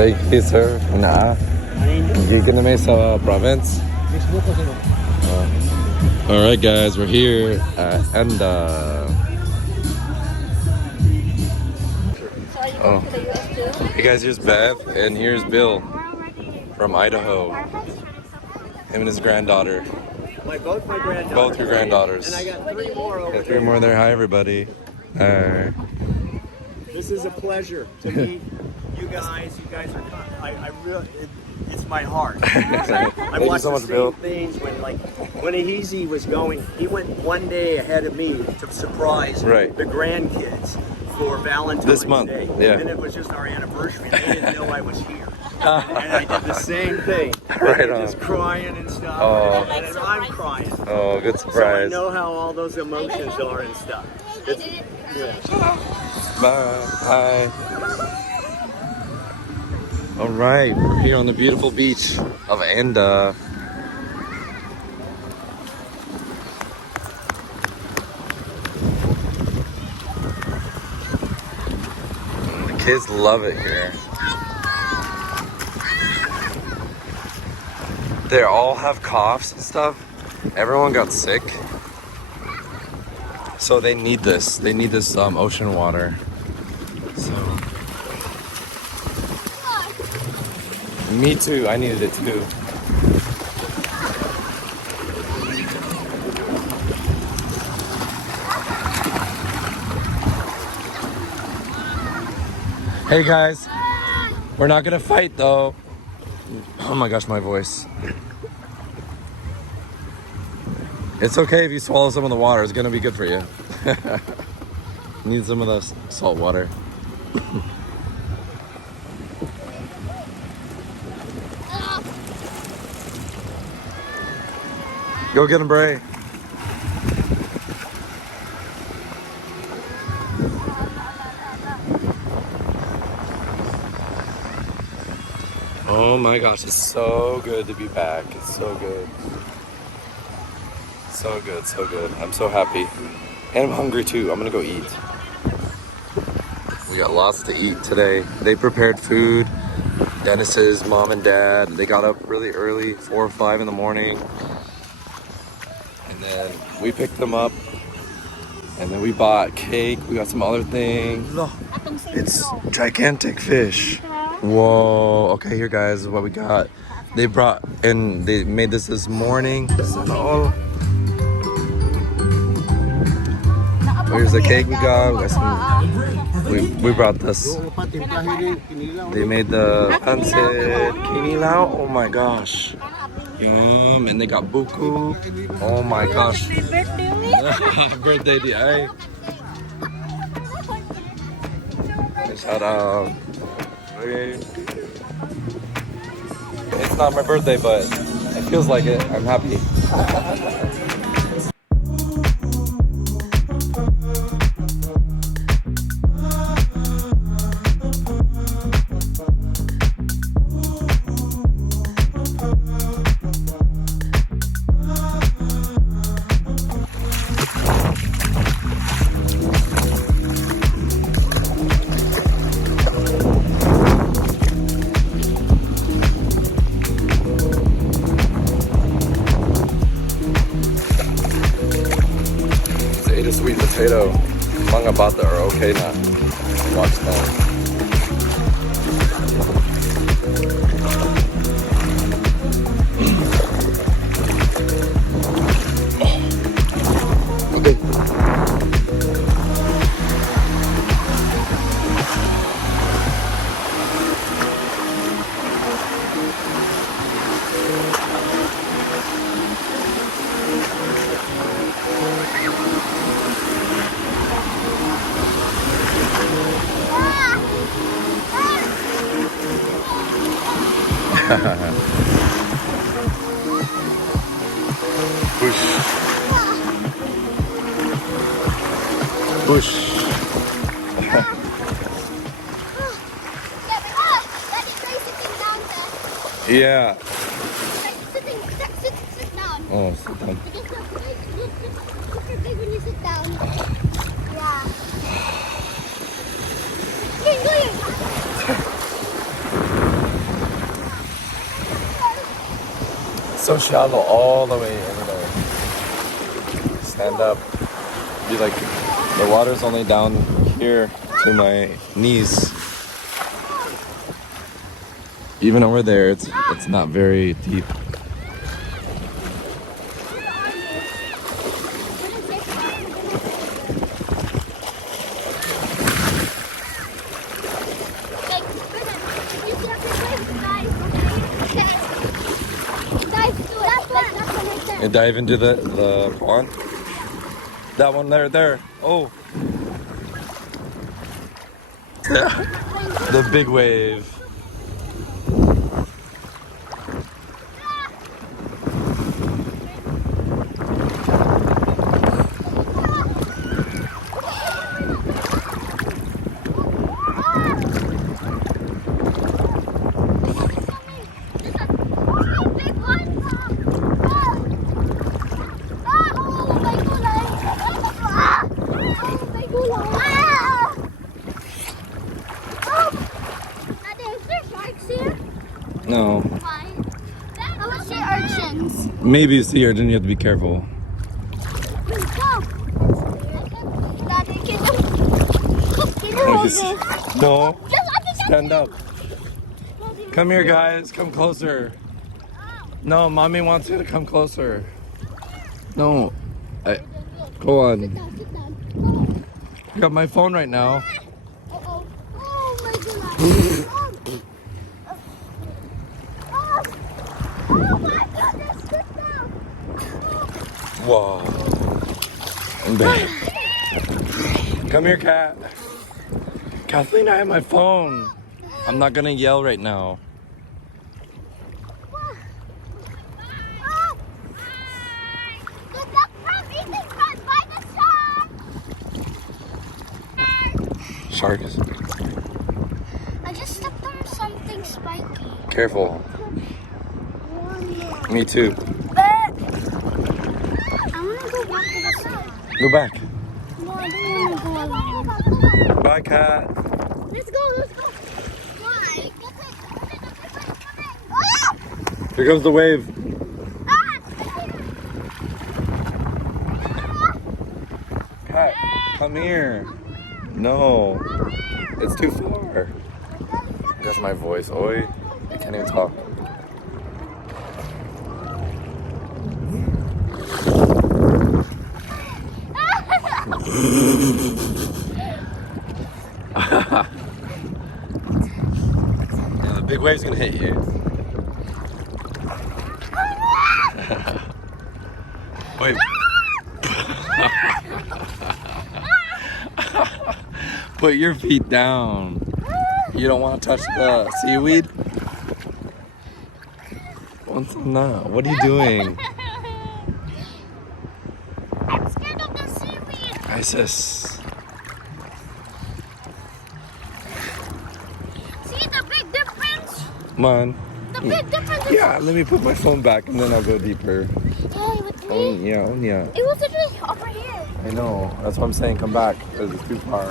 Sabay sir, na. Gigan na may sa province. Alright guys, we're here at Enda. Oh. Hey guys, here's Bev and here's Bill from Idaho. Him and his granddaughter. Both my granddaughters. Both your granddaughters. And I got three more over Got three more there. Hi everybody. Hi. This is a pleasure to meet you guys. You guys are, I really, it's my heart. I watched so the much, same Bill. things when Easy was going. He went one day ahead of me to surprise the grandkids for Valentine's This month, Day. yeah. And it was just our anniversary. They didn't know I was here. And I did the same thing. Right on. Just crying and stuff. Oh. And I'm crying. Oh, good So I surprise. know how all those emotions are and stuff. Bye. Hi. All right, we're here on the beautiful beach of Enda. The kids love it here. They all have coughs and stuff. Everyone got sick. So they need this. They need this ocean water. So me too. I needed it too. Hey guys, we're not gonna fight though. Oh my gosh, my voice. It's okay if you swallow some of the water. It's gonna be good for you. Need some of the salt water. Go get him, Bray. Oh my gosh, it's so good to be back. It's so good. So good, so good. I'm so happy. And I'm hungry too. I'm gonna go eat. We got lots to eat today. They prepared food. Dennis's mom and dad, they got up really early, 4 or 5 in the morning. And then we picked them up. And then we bought cake. We got some other things. It's gigantic fish. Whoa. Okay, here guys is what we got. They brought, and they made this morning. Oh. Here's the cake we got. We got some, we brought this. They made the pancit kinilaw. Oh my gosh. Yum. And they got buku. Oh my gosh. Birthday di. Shout out. It's not my birthday, but it feels like it. I'm happy. Sweet potato, mga bata are okay na. Watch that. Okay. Push. Push. Yeah. Sit down. Oh, sit down. Super big when you sit down. Yeah. Go. so shallow all the way in there. Stand up. Be like, the water's only down here to my knees. Even over there, it's not very deep. You dive into the pond. That one there. Oh. The big wave. No. Why? I want to see urchins. Maybe you see her, then you have to be careful. Let's go. Daddy, can you hold this? No. Stand up. Come here, guys. Come closer. No, mommy wants you to come closer. No. Go on. Sit down. I got my phone right now. Uh-oh. Oh my goodness. Oh my goodness, sit down. Whoa. I'm back. Come here, cat. Kathleen, I have my phone. I'm not gonna yell right now. Shark is. I just stepped on something spiky. Careful. Me too. I want to go back to the side. Go back. No, I don't want to go. Bye, cat. Let's go. Why? Here comes the wave. Cat, come here. No, it's too far. That's my voice. Oi, I can't even talk. Yeah, the big wave's gonna hit you. Wait. Put your feet down. You don't want to touch the seaweed? What's that? What are you doing? I'm scared of the seaweed. Isis. See the big difference? Come on. The big difference is... Yeah, let me put my phone back and then I'll go deeper. Hey, with Oh, me? yeah, It was literally over here. I know. That's what I'm saying. Come back because it's too far.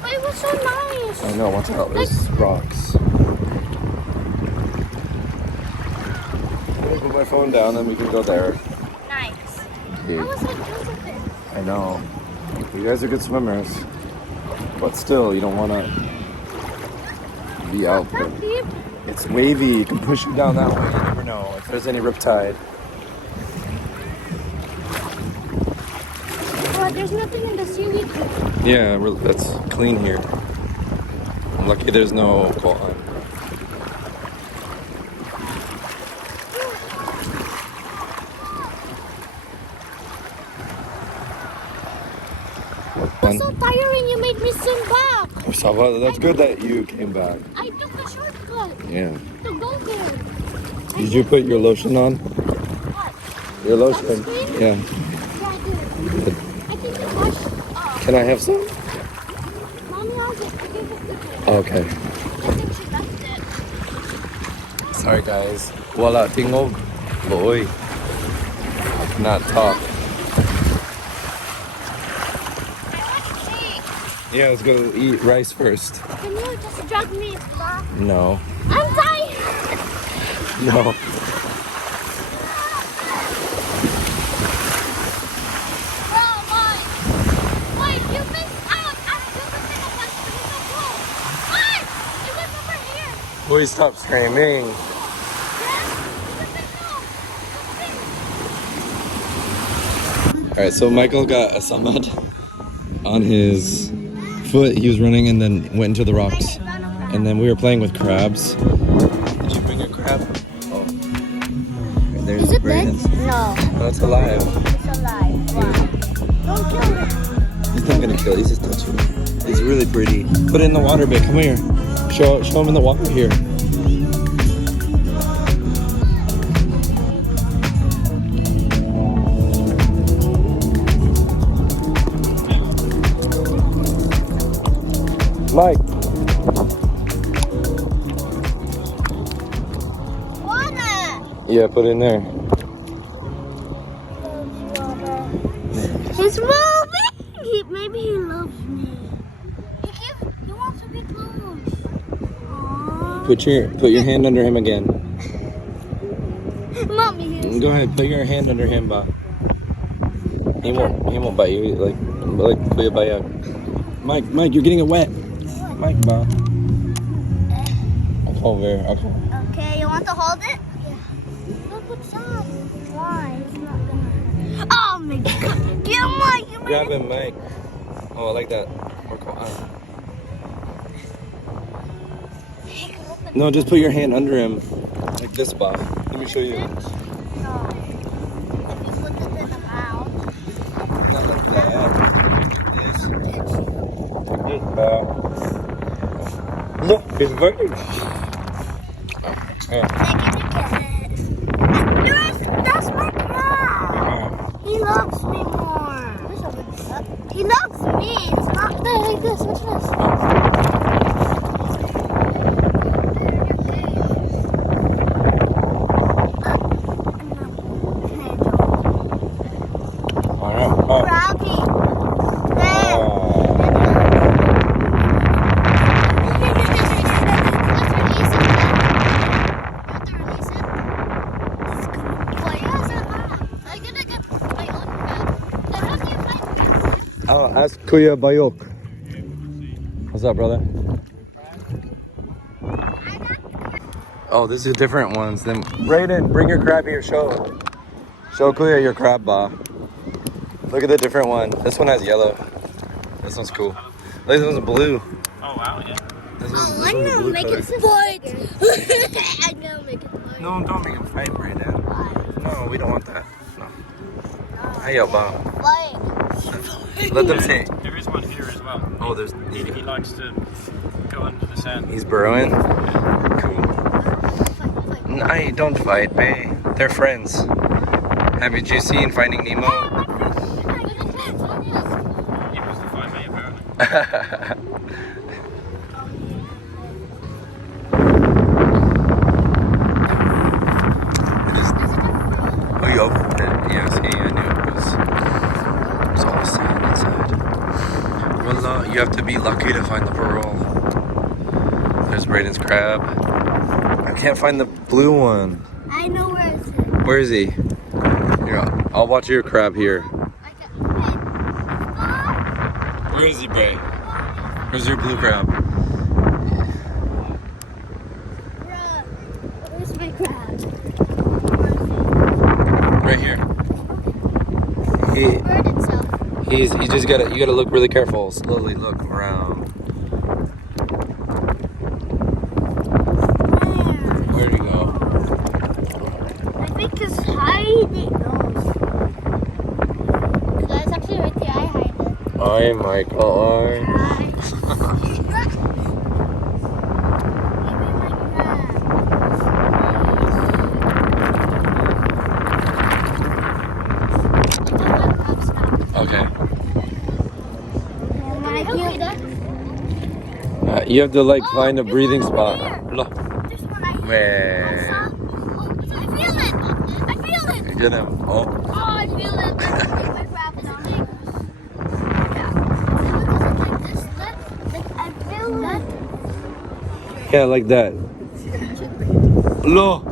But it was so nice. I know. Watch out. There's rocks. Let me put my phone down and we can go there. Nice. Okay. I was like, Joseph. I know. You guys are good swimmers. But still, you don't want to be out there. That deep. It's wavy. You can push you down that way. You never know if there's any riptide. Oh, there's nothing in the seaweed here. Yeah, that's clean here. I'm lucky there's no pond. It's so tiring, you made me swim back. So, well, that's good that you came back. I took a shortcut Yeah. to go there. Did you put your lotion on? What? Your lotion? Sunscreen? Yeah. Yeah, I did. I think you washed. Can I have some? Mommy has it. I gave it to her. Okay. I think she left it. Sorry guys. Wala tingog. Looy. I cannot talk. Yeah, let's go eat rice first. Can you just drag me back? No. I'm tired. No. Please stop screaming. Alright, so Michael got a samad on his foot. He was running and then went into the rocks. And then we were playing with crabs. Did you bring a crab? Oh. There's Is it Brayden's. dead? No. No, it's alive. It's alive. Wow. Don't kill it. He's not gonna kill it, he's just touching it. It's really pretty. Put it in the water, babe. Come here. Show him in the water here. Mike. Water. Yeah, put it in there. He's moving. Maybe he loves me. He wants to be close. Aww. Put your hand under him again. Mommy. Go ahead, put your hand under him, ba. He won't bite you. Like kuya baya. Mike, you're getting it wet. Mike, ba. I'll come over. Okay, you want to hold it? Yeah. Look what's up. Why? It's not gonna. Oh my god. Yeah, Mike. Grab him, Mike. Oh, I like that. No, just put your hand under him. Like this, ba. Let me show you. No. If you put it in the mouth. Not like that. This. Like this, ba. Look, it's burning. Yeah. That's my crab. He loves me more. He loves me. It's not there like this. Watch this. Crabby. There. I'll ask Kuya Bayok. What's up, brother? Oh, this is different ones. Then Brayden, bring your crab here. Show Kuya your crab, ba. Look at the different one. This one has yellow. This one's cool. This one's blue. Oh wow, yeah. This one's I'm a gonna blue make color. it fight. I'm gonna make it fight. No, don't make him fight, Brayden. No, we don't want that. No. Hey, yo, ba. Fight. Let them say. There is one here as well. Oh, there's. He likes to go under the sand. He's burrowing. Cool. No, don't fight, bae. They're friends. Haven't you seen Finding Nemo? He wants to find me apparently. Oh, you opened it. Yeah, see, I knew it was all sand inside. Well, you have to be lucky to find the pearl. There's Brayden's crab. I can't find the blue one. I know where it's. Where is he? Here, I'll watch your crab here. Where is he, Bray? Where's your blue crab? Where's my crab? Right here. Bird itself. You gotta look really careful. Slowly look around. Where'd he go? I think it's hiding. No. That's actually right there. I hide it. Hi, Michael. Okay. You have to find a breathing spot. Look. Where? I feel it. I feel it. Get him. Oh. Oh, I feel it. My crab is on me. I feel that. Yeah, like that. Look.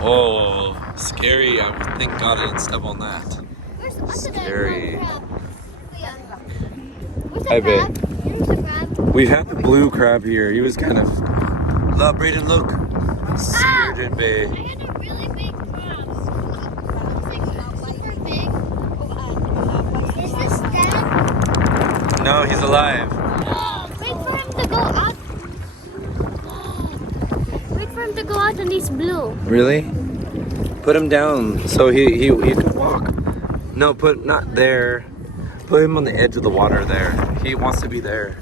Oh, scary. Thank God I didn't step on that. Scary. Where's the Hi, crab? babe. Here's the crab. We've had the blue crab here. He was kind of Look, Brayden, look. Seared Bay. I had a really big crab. It's like super big. Is this dead? No, he's alive. Wait for him to go out. Wait for him to go out and he's blue. Really? Put him down so he can walk. No, not there. Put him on the edge of the water there. He wants to be there.